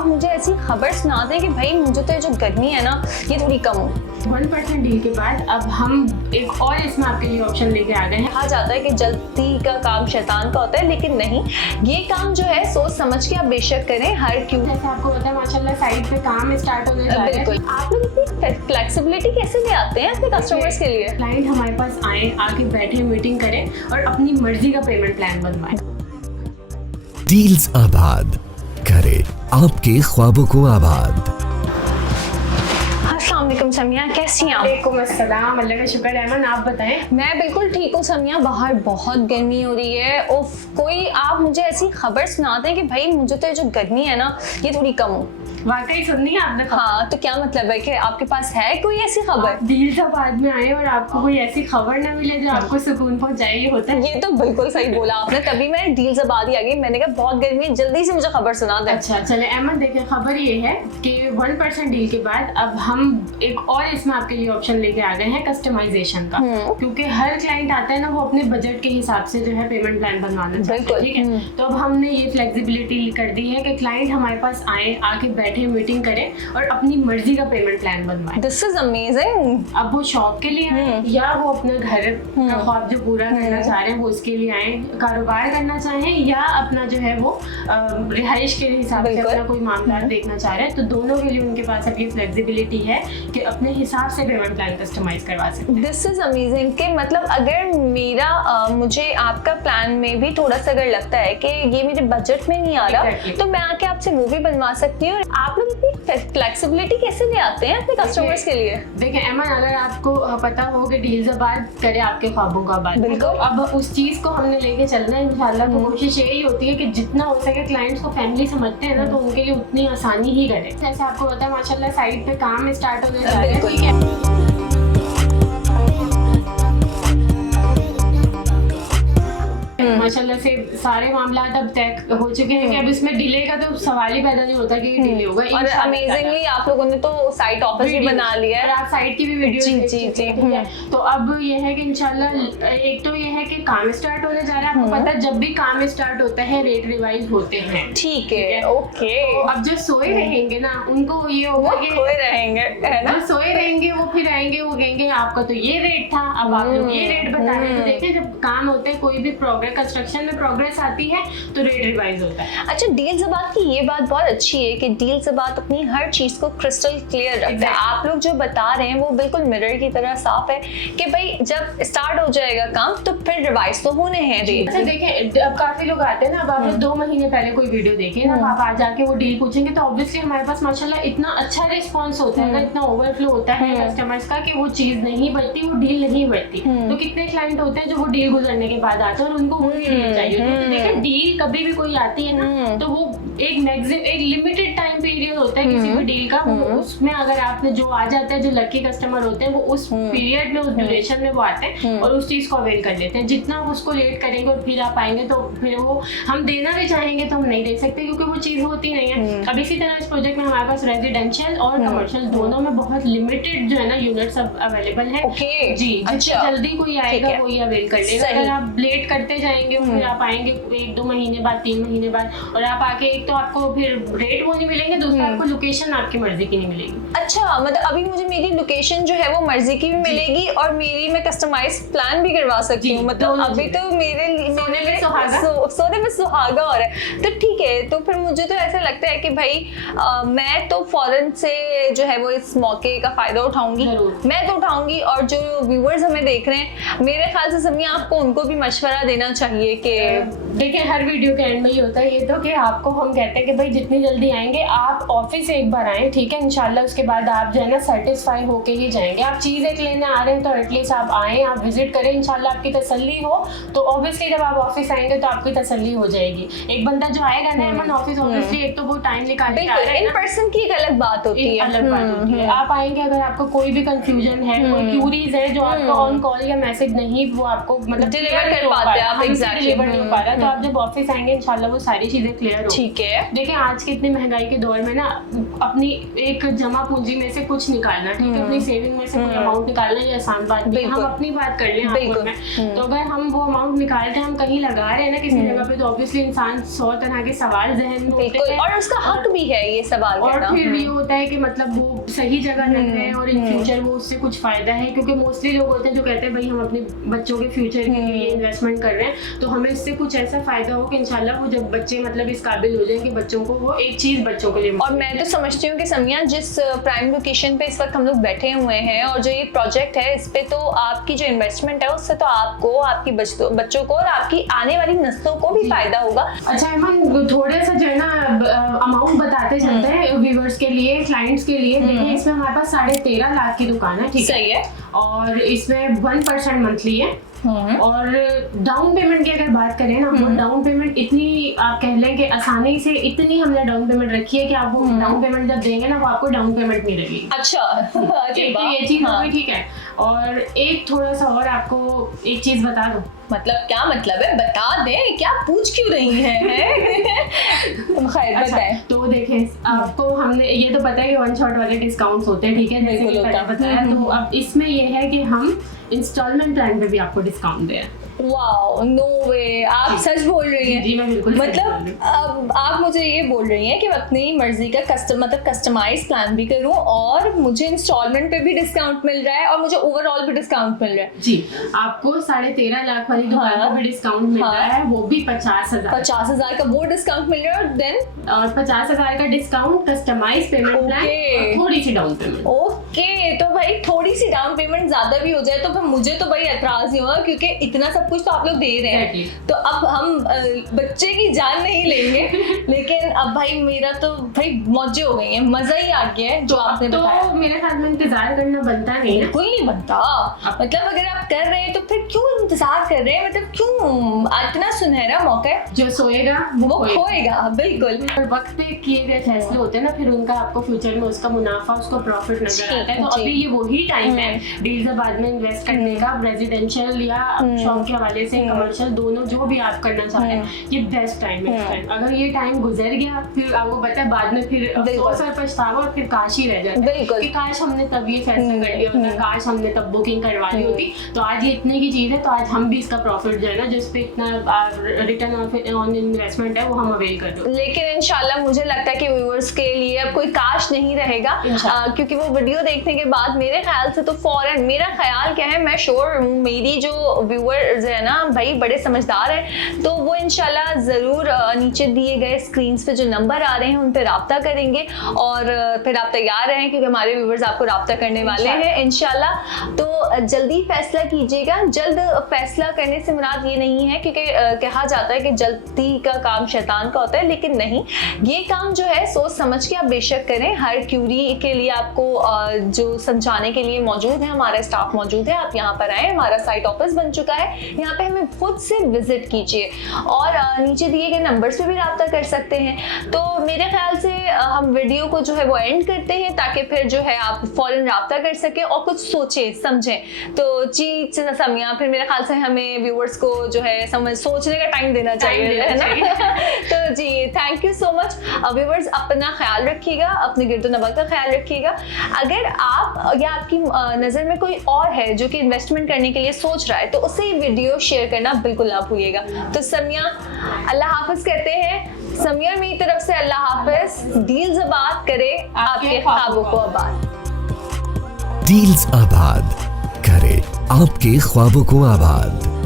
आप मुझे ऐसी खबर सुना दें कि भाई मुझे तो ये जो गर्मी है ना ये थोड़ी कम हो। 1% डील के बाद अब हम एक और इसमें आपके लिए ऑप्शन लेके आ गए हैं। कहा जाता है कि जल्दी का काम शैतान का होता है, लेकिन नहीं, ये काम जो है सोच समझ के आप बेशक करें। हर क्यों जैसे आपको पता है माशाल्लाह साइड पे काम स्टार्ट होने जा रहा है। बिल्कुल, आप लोग इतनी फ्लेक्सिबिलिटी कैसे ले आते हैं अपने कस्टमर्स के लिए? क्लाइंट हमारे पास आए, आके बैठे, मीटिंग करें और अपनी मर्जी का पेमेंट प्लान बनवाएं। डील्स आबाद करे आपके ख्वाबों को आबाद। अस्सलाम वालेकुम समिया, कैसी हैं आप? वालेकुम अस्सलाम, अल्लाह का शुक्र है। अमन आप बताएं। मैं बिल्कुल ठीक हूँ समिया। बाहर बहुत गर्मी हो रही है। उफ, कोई आप मुझे ऐसी खबर सुना दें कि भाई मुझे तो ये जो गर्मी है ना ये थोड़ी कम हो। वाकई सुननी है आपने? हाँ, तो क्या मतलब है कि आपके पास है कोई ऐसी खबर? डील्स आबाद में आए और आपको कोई ऐसी खबर ना मिले जो आपको सुकून पहुंचाए, ये होता है। ये तो बिल्कुल सही बोला आपने, तभी मैं डील्स आबाद ही आ गई। मैंने कहा बहुत गर्मी है, जल्दी से मुझे खबर सुना दें। अच्छा चले अहमद, देखें खबर ये है कि 1% डील के बाद अब हम एक और इसमें आपके लिए ऑप्शन लेके आ गए हैं कस्टमाइजेशन का। क्योंकि हर क्लाइंट आता है ना, वो अपने बजट के हिसाब से जो है पेमेंट प्लान बनवाना चाहता है, ठीक है। तो अब हमने ये फ्लेक्सिबिलिटी कर दी है कि क्लाइंट हमारे पास आए, आके बैठे, मीटिंग करें और अपनी मर्जी का पेमेंट प्लान बनवाएं। This is amazing. अब वो शॉप के लिए आए या वो अपना घर का ख्वाब जो पूरा करना चाह रहे हैं वो उसके लिए आए, कारोबार करना चाहें या अपना जो है वो रिहाइश के हिसाब से अपना कोई मामला देखना चाह रहे हैं, तो दोनों के लिए उनके पास अब ये फ्लेक्सिबिलिटी है कि अपने हिसाब से पेमेंट प्लान कस्टमाइज करवा सकते हैं। दिस इज अमेजिंग कि मतलब अगर मेरा मुझे आपका प्लान में भी थोड़ा सा अगर लगता है कि ये मेरे बजट में नहीं आ रहा, तो मैं आके आपसे वो भी बनवा सकती हूँ। आप लोग इतनी फ्लेक्सिबिलिटी कैसे ले आते हैं अपने कस्टमर्स के लिए? देखिए अमन, अगर आपको पता हो कि डील्स आबाद करे आपके ख्वाबों का आबाद, बिल्कुल। तो अब उस चीज को हमने लेके चलना है इंशाल्लाह। तो कोशिश यही होती है कि जितना हो सके क्लाइंट्स को फैमिली समझते हैं ना, तो उनके लिए उतनी आसानी ही करें। जैसे आपको पता है माशाल्लाह साइड पे काम स्टार्ट होने जा रहा है, ठीक है। माशाल्लाह से सारे मामला अब तय हो चुके हैं कि अब इसमें डिले का तो सवाल ही पैदा नहीं होता कि डिले होगा। और अमेजिंगली आप लोगों ने तो साइट ऑफिस भी बना लिया है और आप साइट की भी वीडियो जी, देख जी, सकते हैं, जी, ठीक है। तो अब ये है कि इंशाल्लाह एक तो ये है कि काम स्टार्ट होने जा रहा है। आपको पता है जब भी काम स्टार्ट होता है रेट रिवाइज होते हैं, ठीक है, ओके। तो अब जो सोए रहेंगे ना उनको ये होगा कि सोए रहेंगे, है ना? जो सोए रहेंगे वो फिर आएंगे, वो कहेंगे आपका तो ये रेट था, अब आप लोग ये रेट बता रहे हैं। तो देखिए जब काम होते हैं, कोई भी प्रोग्रेस, कंस्ट्रक्शन में प्रोग्रेस आती है तो रेट रिवाइज होता है। अच्छा, डील्स आबाद की ये बात बहुत अच्छी है कि डील्स आबाद अपनी हर चीज को क्रिस्टल क्लियर रखता है। आप लोग जो बता रहे हैं वो बिल्कुल मिरर की तरह साफ है कि भाई जब स्टार्ट हो जाएगा काम तो फिर रिवाइज तो होने हैं रेट। अच्छा देखें, अब काफी लोग आते हैं ना, अब आप 2 महीने पहले कोई वीडियो देखे ना, आप आ जाके वो डील पूछेंगे तो ऑब्वियसली हमारे पास माशाल्लाह इतना अच्छा रिस्पॉन्स होता है ना, इतना ओवरफ्लो होता है कस्टमर्स का कि वो चीज नहीं बढ़ती, वो डील नहीं बढ़ती। तो कितने क्लाइंट होते हैं जो वो डील गुजरने के बाद आते हैं और उनको वही डील चाहिए होती है। तो देखिए डील कभी भी कोई आती है ना, तो वो एक लिमिटेड टाइम पीरियड होता है किसी भी डील का। वो उसमें अगर आपने जो आ जाते हैं, जो लकी कस्टमर होते हैं, वो उस पीरियड में, उस ड्यूरेशन में वो आते हैं और उस चीज को अवेल कर लेते हैं। जितना आप उसको लेट करेंगे और फिर आप आएंगे तो फिर वो हम देना भी चाहेंगे तो हम नहीं दे सकते क्योंकि वो चीज होती नहीं है। अब इसी तरह इस प्रोजेक्ट में हमारे पास रेजिडेंशियल और कमर्शियल दोनों में बहुत लिमिटेड जो है ना यूनिट्स अब अवेलेबल है। ओके जी, जितना जल्दी कोई आएगा वही अवेल कर लेगा। अगर आप लेट करते जाएंगे फिर आप आएंगे 1-2 महीने बाद, 3 महीने बाद, और आप आके एक तो आपको फिर रेट वो नहीं मिलेंगे, दूसरा आपको लोकेशन आपकी मर्जी की नहीं मिलेगी। अच्छा, मतलब अभी मुझे मेरी लोकेशन जो है वो मर्जी की भी मिलेगी और मेरी मैं कस्टमाइज प्लान भी करवा सकती हूँ। मतलब अभी तो मेरे सोने में सुहागा हो रहा है, तो ठीक है। तो फिर मुझे तो ऐसा लगता है कि भाई मैं तो फौरन से जो है वो इस मौके का फायदा उठाऊंगी, मैं तो उठाऊंगी। और जो व्यूअर्स हमें देख रहे हैं, मेरे ख्याल से समिया आपको उनको भी मशवरा देना चाहिए कि देखिए हर वीडियो के एंड में ये होता है ये तो कि आपको हम कहते हैं कि भाई जितनी जल्दी आएंगे आप ऑफिस एक बार आएं, ठीक है। इंशाल्लाह उसके बाद आप जो है ना सेटिस्फाई होके ही जाएंगे। आप चीज़ एक लेने आ रहे हैं तो एटलीस्ट आप आएँ, आप विजिट करें, इंशाल्लाह आपकी तसल्ली हो तो ऑब्वियसली जब आप ऑफिस आएंगे तो आपकी तसल्ली हो जाएगी। एक बंदा जो आएगा ना अमन ऑफिस, ऑब्वियसली एक तो वो टाइम निकाल के आ रहा है, इन पर्सन की एक अलग बात होती है, अलग बात होती है। आप आएंगे, अगर आपको कोई भी कंफ्यूजन है, कोई क्यूरीज है जो आपको ऑन कॉल या मैसेज नहीं वो आपको मतलब डिलीवर कर पाते हैं आप, एग्जैक्टली डिलीवर नहीं हो पा रहा, तो आप जब ऑफिस आएंगे इंशाल्लाह वो सारी चीजें क्लियर हो। ठीक है। देखिए आज के इतनी महंगाई के दौर में ना अपनी एक जमा पूंजी में से कुछ निकालना, ठीक है, अपनी सेविंग में से कोई अमाउंट निकालना ये आसान बात नहीं है। हम अपनी बात कर लें आपको में, तो अगर हम वो अमाउंट निकालते हैं, हम कहीं लगा रहे हैं ना किसी जगह पे, तो ऑब्वियसली इंसान 100 तरह के सवाल जहन में होते हैं और उसका हक भी है ये सवाल और करना। फिर ये होता है कि मतलब वो सही जगह लग रहे हैं और इन फ्यूचर वो उससे कुछ फायदा है, क्योंकि मोस्टली लोग होते हैं जो कहते हैं भाई हम अपने बच्चों के फ्यूचर के लिए इन्वेस्टमेंट कर रहे हैं, तो हमें इससे कुछ ऐसा फायदा हो कि इंशाल्लाह वो जब बच्चे मतलब इस काबिल हो जाए कि बच्चों को वो एक चीज बच्चों के लिए। और मैं तो समझती हूँ कि समिया जिस प्राइम लोकेशन पे इस वक्त हम लोग बैठे हुए हैं और जो ये प्रोजेक्ट है इस पे तो आपकी जो इन्वेस्टमेंट है उससे तो आपको, आपकी बच्चों को और आपकी आने वाली नस्लों को भी फायदा होगा। अच्छा अमन, थोड़ा सा जो है ना अमाउंट बताते चलते हैं व्यूअर्स के लिए, क्लाइंट्स के लिए। देखिए इसमें हमारे पास 13.5 लाख की दुकान है, ठीक है, सही है, और इसमें 1% मंथली है। और डाउन पेमेंट की अगर बात करें ना, वो डाउन पेमेंट इतनी आप कह लें कि आसानी से इतनी हमने डाउन पेमेंट रखी है कि आप वो डाउन पेमेंट जब देंगे ना वो आपको डाउन पेमेंट मिलेगी। अच्छा ये चीज हो गई, ठीक है। और एक थोड़ा सा और आपको एक चीज बता दूं। मतलब क्या मतलब है, बता दे, क्या पूछ क्यों रही है? खैर बताएं। तो देखें आपको हमने ये तो पता है कि वन शॉट वाले डिस्काउंट्स होते हैं, ठीक है, जैसे कि पहले बताया। तो अब इसमें ये है कि हम इंस्टॉलमेंट प्लान पे भी आपको डिस्काउंट दे रहे हैं। वाओ, नो वे, आप सच बोल रही हैं? जी मैं बिल्कुल मतलब अब आप मुझे ये बोल रही हैं कि मैं अपनी मर्जी का कस्टमाइज प्लान भी करूं और मुझे इंस्टॉलमेंट पे भी डिस्काउंट मिल रहा है और मुझे ओवरऑल भी डिस्काउंट मिल रहा है। जी, आपको 13.5 लाख वाली दुकान पे भी डिस्काउंट मिल रहा है, वो भी 50,000 का वो डिस्काउंट मिल रहा है। और देन 50,000 का डिस्काउंट, कस्टमाइज पेमेंट प्लान, थोड़ी सी डाउन पेमेंट। ओके, तो भाई थोड़ी सी डाउन पेमेंट ज्यादा भी हो जाए तो फिर मुझे तो भाई एतराज नहीं होगा, क्योंकि इतना सब कुछ तो आप लोग दे रहे हैं। तो अब हम बच्चे की जान नहीं लेंगे, लेकिन अब भाई मेरा तो भाई मौजें हो गई हैं, मजा ही आ गया है जो आपने बताया। तो मेरे ख्याल में इंतजार करना बनता नहीं है, बिल्कुल नहीं बनता। मतलब अगर आप कर रहे हैं तो फिर क्यों इंतजार कर रहे हैं, मतलब क्यों? इतना सुनहरा मौका है, जो सोएगा वो खोएगा। बिल्कुल, और वक्त पे किए गए फैसले होते हैं ना, फिर उनका आपको फ्यूचर में उसका मुनाफा, उसको प्रॉफिट नजर आता है। तो अभी ये वही टाइम है डील्स बाद में इन्वेस्ट करने का, रेजिडेंशियल या शॉप के हवाले से कमर्शियल, दोनों जो भी आप करना चाहते हैं, ये बेस्ट टाइम है। अगर ये टाइम गुजर गया फिर आपको पता है बाद में फिर अफसोस और पछतावा और फिर काश ही रह जाता है कि काश हमने तब ये फैसला कर लिया होता, काश हमने तब बुकिंग करवा ली होती। तो आज ये इतने की चीज है, तो आज हम भी इसका प्रॉफिट जो है ना, जिस पे इतना रिटर्न ऑन इन्वेस्टमेंट है, वो हम अवेल कर दो। लेकिन इंशाल्लाह मुझे लगता है कि व्यूअर्स के लिए अब कोई काश नहीं रहेगा, क्योंकि वो वीडियो देखने के बाद मेरे ख्याल से तो फौरन, मेरा ख्याल क्या है, मैं श्योर मेरी जो व्यूअर्स है ना भाई बड़े समझदार हैं, तो वो इंशाल्लाह ज़रूर नीचे दिए गए स्क्रीन पे जो नंबर आ रहे हैं उन पे राब्ता करेंगे और फिर आप तैयार रहें, क्योंकि हमारे व्यूअर्स आपको राब्ता करने वाले हैं इंशाल्लाह। तो जल्दी फैसला कीजिएगा। जल्द फैसला करने से मुराद ये नहीं है, क्योंकि कहा जाता है कि जल्दी का काम शैतान का होता है, लेकिन नहीं, ये काम जो है सोच समझ के आप बेशक करें। हर क्यूरी के लिए आपको जो समझाने के लिए मौजूद है, हमारा स्टाफ मौजूद है, आप यहाँ पर आए, हमारा साइट ऑफिस बन चुका है, यहाँ पे हमें खुद से विजिट कीजिए और नीचे दिए गए नंबर्स पे भी राब्ता कर सकते हैं। तो मेरे ख्याल से हम वीडियो को जो है वो एंड करते हैं, ताकि फिर जो है आप फौरन राब्ता कर सकें और कुछ सोचें समझें। तो जी समिया, फिर मेरे ख्याल से हमें व्यूअर्स को जो है सोचने का टाइम देना चाहिए, है ना? तो जी thank you so much viewers, अपना ख्याल रखिएगा, अपने गिरदो नवाह का ख्याल रखिएगा। अगर आप या आपकी नज़र में कोई और है जो कि इन्वेस्टमेंट करने के लिए सोच रहा है, तो उसे ये वीडियो शेयर करना बिल्कुल ना भूलिएगा। तो समिया अल्लाह हाफिज कहते हैं, समिया मेरी तरफ से अल्लाह हाफिज। डील्स आबाद करे आपके ख्वाबों को आबाद। डील्स आबाद करे आपके ख्वाबों को आबाद।